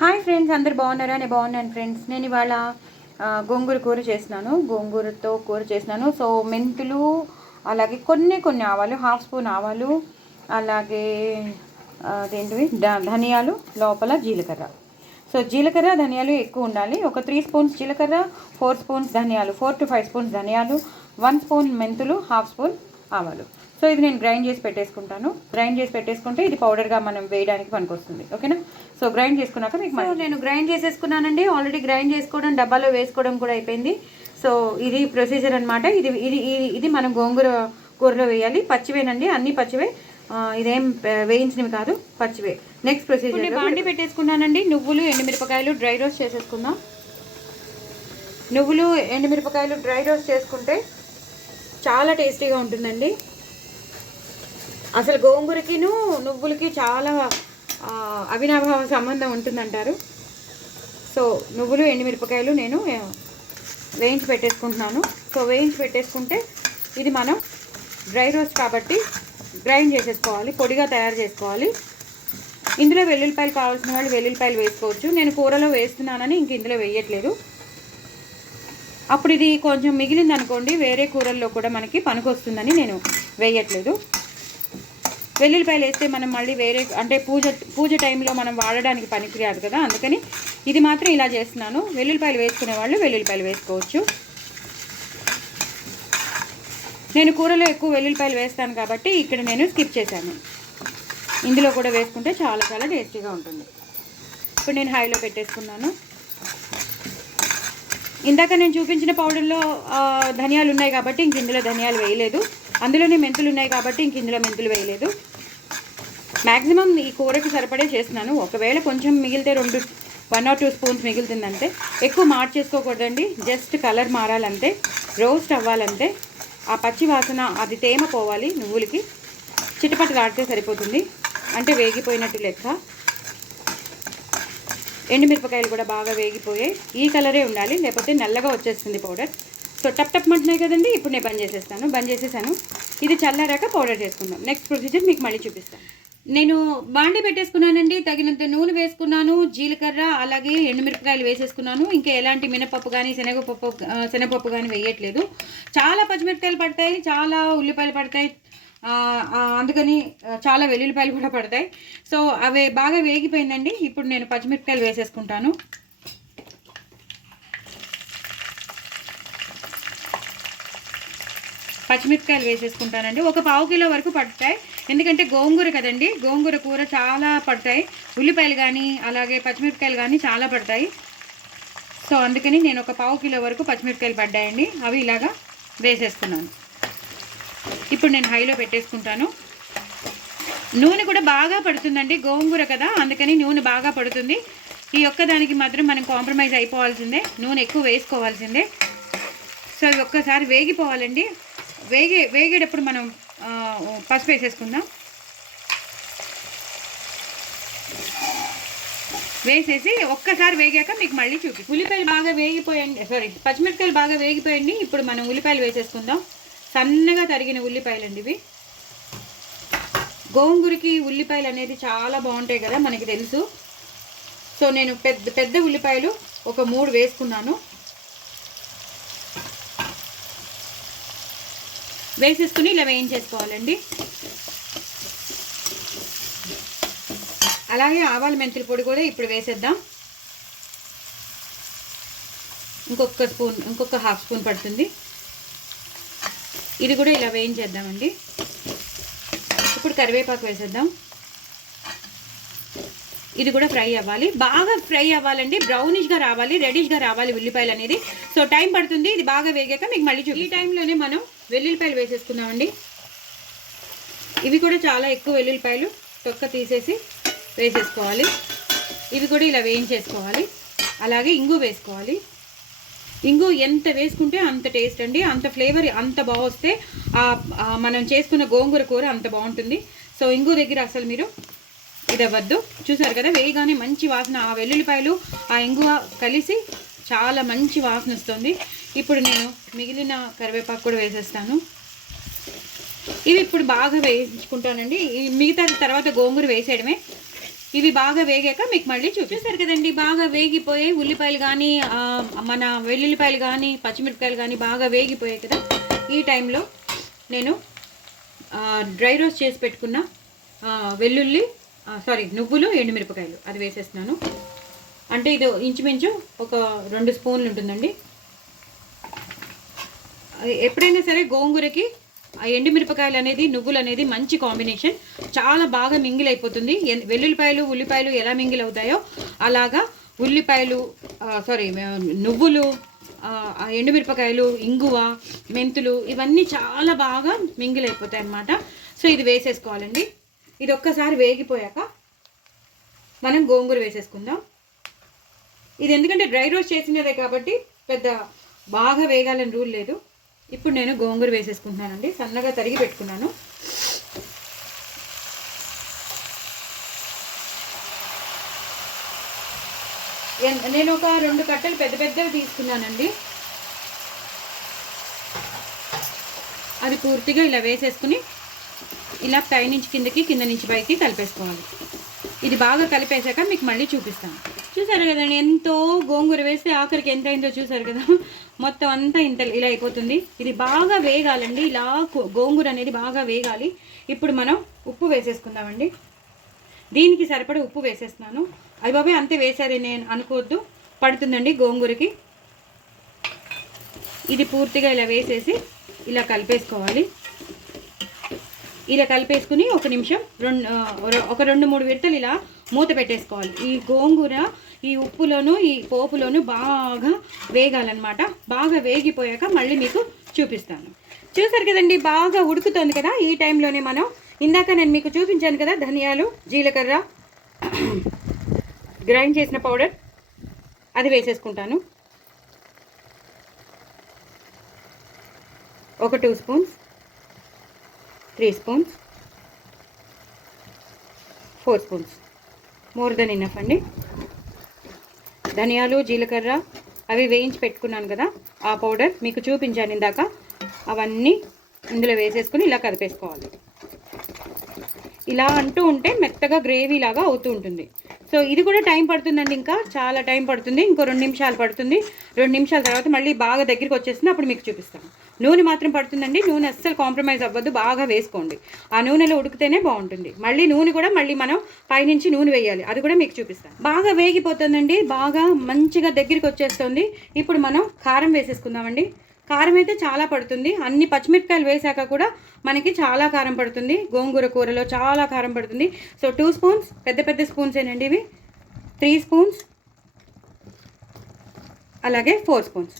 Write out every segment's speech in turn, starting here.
Hi friends, అందరు బాగున్నారా? నేను బాగున్నాను ఫ్రెండ్స్. నేను ఇవాళ గోంగూర కూర చేసినాను. గోంగూరతో కూర చేసినాను. సో మెంతులు, అలాగే కొన్ని ఆవాలు, హాఫ్ స్పూన్ ఆవాలు, అలాగే అదేంటివి ధనియాలు, లోపల జీలకర్ర. సో జీలకర్ర ధనియాలు ఎక్కువ ఉండాలి. ఒక 3 స్పూన్స్ జీలకర్ర, 4 స్పూన్స్ ధనియాలు, 4 to 5 స్పూన్స్ ధనియాలు, 1 స్పూన్ మెంతులు, హాఫ్ స్పూన్ ఆవాలు. సో ఇది నేను గ్రైండ్ చేసి పెట్టేసుకుంటాను. గ్రైండ్ చేసి పెట్టేసుకుంటే ఇది పౌడర్గా మనం వేయడానికి పనికొస్తుంది. ఓకేనా? సో గ్రైండ్ చేసుకున్నాక మీకు నేను గ్రైండ్ చేసేసుకున్నానండి. ఆల్రెడీ గ్రైండ్ చేసుకోవడం, డబ్బాలో వేసుకోవడం కూడా అయిపోయింది. సో ఇది ప్రొసీజర్ అనమాట. ఇది ఇది ఇది మనం గోంగూర కూరలో వేయాలి. పచ్చివేనండి, అన్నీ పచ్చివే, ఇదేం వేయించినవి కాదు, పచ్చివే. నెక్స్ట్ ప్రొసీజర్ బాండి పెట్టేసుకున్నానండి. నువ్వులు, ఎండుమిరపకాయలు డ్రై రోస్ట్ చేసేసుకుందాం. నువ్వులు, ఎండుమిరపకాయలు డ్రై రోస్ట్ చేసుకుంటే చాలా టేస్టీగా ఉంటుందండి. అసలు గోంగూరకిను నువ్వులకి చాలా అవినాభావ సంబంధం ఉంటుందంటారు. సో నువ్వులు, ఎండుమిరపకాయలు నేను వేయించి పెట్టేసుకుంటున్నాను. సో వేయించి పెట్టేసుకుంటే ఇది మనం డ్రై రోస్ట్ కాబట్టి గ్రైండ్ చేసేసుకోవాలి, పొడిగా తయారు చేసుకోవాలి. ఇందులో వెల్లుల్లిపాయలు కావాల్సిన వాళ్ళు వెల్లుల్లిపాయలు వేసుకోవచ్చు. నేను కూరలో వేస్తున్నానని ఇంక ఇందులో వేయట్లేదు. అప్పుడు ఇది కొంచెం మిగిలింది అనుకోండి, వేరే కూరల్లో కూడా మనకి పనికొస్తుందని నేను వేయట్లేదు. వెల్లుల్లిపాయలు వేస్తే మనం మళ్ళీ వేరే అంటే పూజ టైంలో మనం వాడడానికి పనికిరాదు కదా, అందుకని ఇది మాత్రం ఇలా చేస్తున్నాను. వెల్లుల్లిపాయలు వేసుకునే వాళ్ళు వెల్లుల్లిపాయలు వేసుకోవచ్చు. నేను కూరలో ఎక్కువ వెల్లుల్లిపాయలు వేస్తాను కాబట్టి ఇక్కడ నేను స్కిప్ చేశాను. ఇందులో కూడా వేసుకుంటే చాలా చాలా టేస్టీగా ఉంటుంది. ఇప్పుడు నేను హైలో పెట్టేసుకున్నాను. ఇందాక నేను చూపించిన పౌడర్లో ధనియాలు ఉన్నాయి కాబట్టి ఇంక ఇందులో ధనియాలు వేయలేదు. అందులోనే మెంతులు ఉన్నాయి కాబట్టి ఇంక ఇందులో మెంతులు వేయలేదు. మ్యాక్సిమం ఈ కూరకి సరిపడే చేస్తున్నాను. ఒకవేళ కొంచెం మిగిలితే 1 or 2 స్పూన్స్ మిగులుతుందంటే. ఎక్కువ మార్చేసుకోకూడదండి, జస్ట్ కలర్ మారాలంతే, రోస్ట్ అవ్వాలంతే. ఆ పచ్చి వాసన, అది తేమ పోవాలి. నువ్వులకి చిటపటలాడితే సరిపోతుంది, అంటే వేగిపోయినట్టు లెక్క. ఎండుమిరపకాయలు కూడా బాగా వేగిపోయాయి. ఈ కలరే ఉండాలి, లేకపోతే నల్లగా వచ్చేస్తుంది పౌడర్. సో టప్ అంటున్నాయి కదండి. ఇప్పుడు నేను బంద్ చేసేసాను. ఇది చల్లారాక పౌడర్ చేసుకుందాం. నెక్స్ట్ ప్రొసీజర్ మీకు మళ్ళీ చూపిస్తాను. నేను బాండి పెట్టేసుకున్నానండి. తగినంత నూనె వేసుకున్నాను, జీలకర్ర అలాగే ఎండుమిరపకాయలు వేసేసుకున్నాను. ఇంకా ఎలాంటి మినపప్పు కానీ శనగపప్పు కానీ వేయట్లేదు. చాలా పచ్చిమిరపకాయలు పడతాయి, చాలా ఉల్లిపాయలు పడతాయి, అందుకని చాలా వెల్లుల్లిపాయలు కూడా పడతాయి. సో అవి బాగా వేగిపోయిందండి. ఇప్పుడు నేను పచ్చిమిరపకాయలు వేసేసుకుంటాను. పచ్చిమిరపకాయలు వేసేసుకుంటానండి. ఒక 1/2 కిలో వరకు పడతాయి, ఎందుకంటే గోంగూర కదండి, గోంగూర కూర చాలా పడతాయి. ఉల్లిపాయలు కానీ అలాగే పచ్చిమిరపకాయలు కానీ చాలా పడతాయి. సో అందుకని నేను ఒక 1/2 కిలో వరకు పచ్చిమిరపకాయలు పడ్డాయండి. అవి ఇలాగా వేసేసుకున్నాను. ఇప్పుడు నేను హైలో పెట్టేసుకుంటాను. నూనె కూడా బాగా పడుతుందండి, గోంగూర కదా, అందుకని నూనె బాగా పడుతుంది. ఈ ఒక్కదానికి మాత్రం మనం కాంప్రమైజ్ అయిపోవాల్సిందే, నూనె ఎక్కువ వేసుకోవాల్సిందే. సో ఇది ఒక్కసారి వేగిపోవాలండి. వేగేటప్పుడు మనం పసుపు వేసేసుకుందాం. వేసేసి ఒక్కసారి వేగాక మీకు మళ్ళీ చూపి. ఉల్లిపాయలు బాగా వేగిపోయండి, పచ్చిమిరపకాయలు బాగా వేగిపోయండి. ఇప్పుడు మనం ఉల్లిపాయలు వేసేసుకుందాం. సన్నగా తరిగిన ఉల్లిపాయలు అండి ఇవి. గోంగూరకి ఉల్లిపాయలు అనేది చాలా బాగుంటాయి కదా, మనకి తెలుసు. సో నేను పెద్ద ఉల్లిపాయలు ఒక 3 వేసుకున్నాను. వేసేసుకుని ఇలా వేయించేసుకోవాలండి. అలాగే ఆవాల మెంతుల పొడి కూడా ఇప్పుడు వేసేద్దాం. ఇంకొక హాఫ్ స్పూన్ పడుతుంది. ఇది కూడా ఇలా వేయించేద్దామండి. ఇప్పుడు కరివేపాకు వేసేద్దాం. ఇది కూడా ఫ్రై అవ్వాలి, బాగా ఫ్రై అవ్వాలండి. బ్రౌనిష్గా రావాలి, రెడిష్గా రావాలి ఉల్లిపాయలు అనేది. సో టైం పడుతుంది. ఇది బాగా వేగాక మీకు మళ్ళీ ఈ టైంలోనే మనం వెల్లుల్లిపాయలు వేసేసుకుందామండి. ఇవి కూడా చాలా ఎక్కువ వెల్లుల్లిపాయలు తొక్క తీసేసి వేసేసుకోవాలి. ఇవి కూడా ఇలా వేయించేసుకోవాలి. అలాగే ఇంగు వేసుకోవాలి. ఇంగు ఎంత వేసుకుంటే అంత టేస్ట్ అండి, అంత ఫ్లేవర్ అంత బాగొస్తే మనం చేసుకున్న గోంగూర కూర అంత బాగుంటుంది. సో ఇంగు దగ్గర అసలు మీరు ఇది అవ్వద్దు. చూసారు కదా, వేయగానే మంచి వాసన, ఆ వెల్లుల్లిపాయలు ఆ ఇంగువ కలిసి చాలా మంచి వాసన వస్తుంది. ఇప్పుడు నేను మిగిలిన కరివేపాకు కూడా వేసేస్తాను. ఇవి ఇప్పుడు బాగా వేయించుకుంటానండి. మిగతా తర్వాత గోంగూర వేసేయడమే. ఇవి బాగా వేగాక మీకు మళ్ళీ చూపిస్తారు కదండి. బాగా వేగిపోయి ఉల్లిపాయలు కానీ మన వెల్లుల్లిపాయలు కానీ పచ్చిమిరపకాయలు కానీ బాగా వేగిపోయాయి కదా. ఈ టైంలో నేను డ్రై రోస్ట్ చేసి పెట్టుకున్న నువ్వులు ఎండుమిరపకాయలు అది వేసేస్తున్నాను. అంటే ఇది ఇంచుమించు ఒక 2 స్పూన్లు ఉంటుందండి. ఎప్పుడైనా సరే గోంగూరకి ఎండుమిరపకాయలు అనేది నువ్వులు అనేది మంచి కాంబినేషన్. చాలా బాగా మింగిల్ అయిపోతుంది. వెల్లుల్లిపాయలు ఉల్లిపాయలు ఎలా మింగిల్ అవుతాయో అలాగా నువ్వులు, ఎండుమిరపకాయలు, ఇంగువ, మెంతులు ఇవన్నీ చాలా బాగా మింగిల్ అయిపోతాయి అన్నమాట. సో ఇది వేసేసుకోవాలండి. ఇది ఒక్కసారి వేగిపోయాక మనం గోంగూర వేసేసుకుందాం. ఇది ఎందుకంటే డ్రై రోస్ట్ చేసినదే కాబట్టి పెద్ద బాగా వేగాలని రూల్ లేదు. ఇప్పుడు నేను గోంగూర వేసేసుకుంటున్నానండి. సన్నగా తరిగి పెట్టుకున్నాను. నేను ఒక 2 కట్టలు పెద్దవి తీసుకున్నానండి. అది పూర్తిగా ఇలా వేసేసుకుని ఇలా పై నుంచి కిందకి, కింద నుంచి పైకి కలిపేసుకోవాలి. ఇది బాగా కలిపేసాక మీకు మళ్ళీ చూపిస్తాను. చూసారు కదండి, ఎంతో గోంగూర వేస్తే ఆఖరికి ఎంత అయిందో చూసారు కదా. మొత్తం అంతా ఇలా అయిపోతుంది. ఇది బాగా వేగాలండి. ఇలా గోంగూర అనేది బాగా వేగాలి. ఇప్పుడు మనం ఉప్పు వేసేసుకుందామండి. దీనికి సరిపడా ఉప్పు వేసేస్తున్నాను. అవి బాబాయ్ అంతే వేసారు నేను అనుకోవద్దు, పడుతుందండి గోంగూరకి. ఇది పూర్తిగా ఇలా వేసేసి ఇలా కలిపేసుకోవాలి. ఇలా కలిపేసుకుని ఒక నిమిషం ఒక 2-3 విడతలు ఇలా మూత పెట్టేసుకోవాలి. ఈ గోంగూర ఈ ఉప్పులోను ఈ పోపులోను బాగా వేగాలన్నమాట. బాగా వేగిపోయాక మళ్ళీ మీకు చూపిస్తాను. చూసారు కదండి, బాగా ఉడుకుతుంది కదా. ఈ టైంలోనే మనం ఇందాక నేను మీకు చూపించాను కదా, ధనియాలు, జీలకర్ర గ్రైండ్ చేసిన పౌడర్ అది వేసేసుకుంటాను. ఒక 2 spoons, 3 spoons, 4 spoons, more than enough అండి. ధనియాలు, జీలకర్ర అవి వేయించి పెట్టుకున్నాను కదా, ఆ పౌడర్ మీకు చూపించాను ఇందాక, అవన్నీ ఇందులో వేసేసుకుని ఇలా కలిపేసుకోవాలి. ఇలా అంటూ ఉంటే మెత్తగా గ్రేవీ లాగా అవుతూ ఉంటుంది. సో ఇది కూడా టైం పడుతుందండి, ఇంకా చాలా టైం పడుతుంది. ఇంకో 2 నిమిషాలు పడుతుంది. 2 నిమిషాల తర్వాత మళ్ళీ బాగా దగ్గరికి వచ్చేస్తుంది, అప్పుడు మీకు చూపిస్తాను. నూనె మాత్రం పడుతుందండి. నూనె అస్సలు కాంప్రమైజ్ అవ్వద్దు, బాగా వేసుకోండి. ఆ నూనెలో ఉడికితేనే బాగుంటుంది. మళ్ళీ నూనె కూడా మనం పైనుంచి నూనె వేయాలి, అది కూడా మీకు చూపిస్తాను. బాగా వేగిపోతుందండి, బాగా మంచిగా దగ్గరికి వచ్చేస్తుంది. ఇప్పుడు మనం కారం వేసేసుకుందామండి. కారం అయితే చాలా పడుతుంది. అన్ని పచ్చిమిరపకాయలు వేసాక కూడా మనకి చాలా కారం పడుతుంది. గోంగూర కూరలో చాలా కారం పడుతుంది. సో 2 స్పూన్స్, పెద్ద స్పూన్స్ ఏనండి ఇవి, 3 స్పూన్స్, అలాగే 4 స్పూన్స్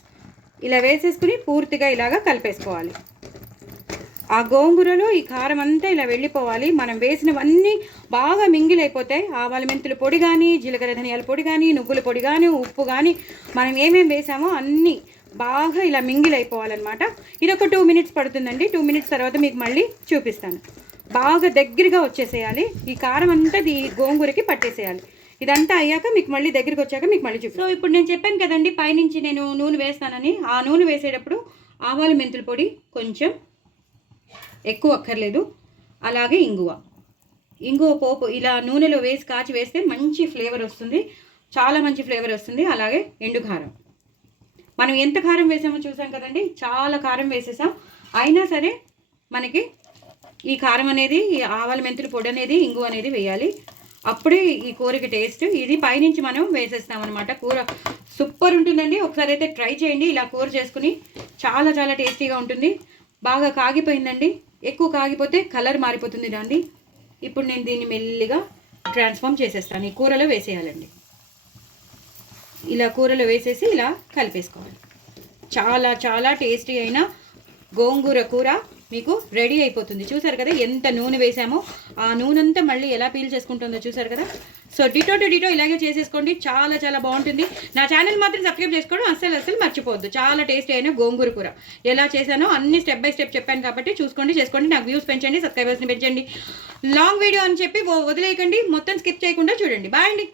ఇలా వేసేసుకుని పూర్తిగా ఇలాగా కలిపేసుకోవాలి. ఆ గోంగూరలో ఈ కారం అంతా ఇలా వెళ్ళిపోవాలి. మనం వేసినవన్నీ బాగా మింగిలైపోతాయి. ఆవాల మెంతుల పొడి కానీ, జీలకర్ర ధనియాల పొడి కానీ, నువ్వుల పొడి కానీ, ఉప్పు కానీ, మనం ఏమేమి వేసామో అన్నీ బాగా ఇలా మింగిలైపోవాలన్నమాట. ఇది ఒక 2 మినిట్స్ పడుతుందండి. 2 మినిట్స్ తర్వాత మీకు మళ్ళీ చూపిస్తాను. బాగా దగ్గరగా వచ్చేసేయాలి. ఈ కారం అంతా ఈ గోంగూరకి పట్టేసేయాలి. ఇదంతా అయ్యాక మీకు మళ్ళీ దగ్గరికి వచ్చాక మీకు మళ్ళీ చూపిస్తాను. సో ఇప్పుడు నేను చెప్పాను కదండి, పైనుంచి నేను నూనె వేస్తానని. ఆ నూనె వేసేటప్పుడు ఆవాల మెంతుల పొడి కొంచెం ఎక్కువ అక్కర్లేదు, అలాగే ఇంగువ పోపు ఇలా నూనెలో వేసి కాచి వేస్తే మంచి ఫ్లేవర్ వస్తుంది, చాలా మంచి ఫ్లేవర్ వస్తుంది. అలాగే ఎండు కారం, మనం ఎంత కారం వేసామో చూసాం కదండి, చాలా కారం వేసేసాం. అయినా సరే మనకి ఈ కారం అనేది, ఈ ఆవాల మెంతుల పొడి అనేది, ఇంగువ అనేది వేయాలి. అప్పుడే ఈ కూరకి టేస్ట్. ఇది పైనుంచి మనం వేసేస్తాం అనమాట. కూర సూపర్ ఉంటుందండి. ఒకసారి అయితే ట్రై చేయండి. ఇలా కూర చేసుకుని చాలా చాలా టేస్టీగా ఉంటుంది. బాగా కాగిపోయిందండి, ఎక్కువ కాగిపోతే కలర్ మారిపోతుంది దాన్ని. ఇప్పుడు నేను దీన్ని మెల్లిగా ట్రాన్స్ఫార్మ్ చేసేస్తాను. ఈ కూరలో వేసేయాలండి. ఇలా కూరలో వేసేసి ఇలా కలిపేసుకోవాలి. చాలా చాలా టేస్టీ అయిన గోంగూర కూర మీకు రెడీ అయిపోతుంది. చూసారు కదా ఎంత నూనె వేసామో, ఆ నూనె అంతా మళ్ళీ ఎలా పీల్ చేసుకుంటుందో చూసారు కదా. సో డిటో ఇలాగే చేసేసుకోండి, చాలా చాలా బాగుంటుంది. నా ఛానల్ మాత్రం సబ్స్క్రైబ్ చేసుకోవడం అస్సలు మర్చిపోవద్దు. చాలా టేస్టీ అయిన గోంగూర కూర ఎలా చేశానో అన్ని స్టెప్ బై స్టెప్ చెప్పాను కాబట్టి చేసుకోండి. నాకు వ్యూస్ పెంచండి, సబ్స్క్రైబర్స్ని పెంచండి. లాంగ్ వీడియో అని చెప్పి వదిలేయకండి, మొత్తం స్కిప్ చేయకుండా చూడండి. బాయ్ అండి.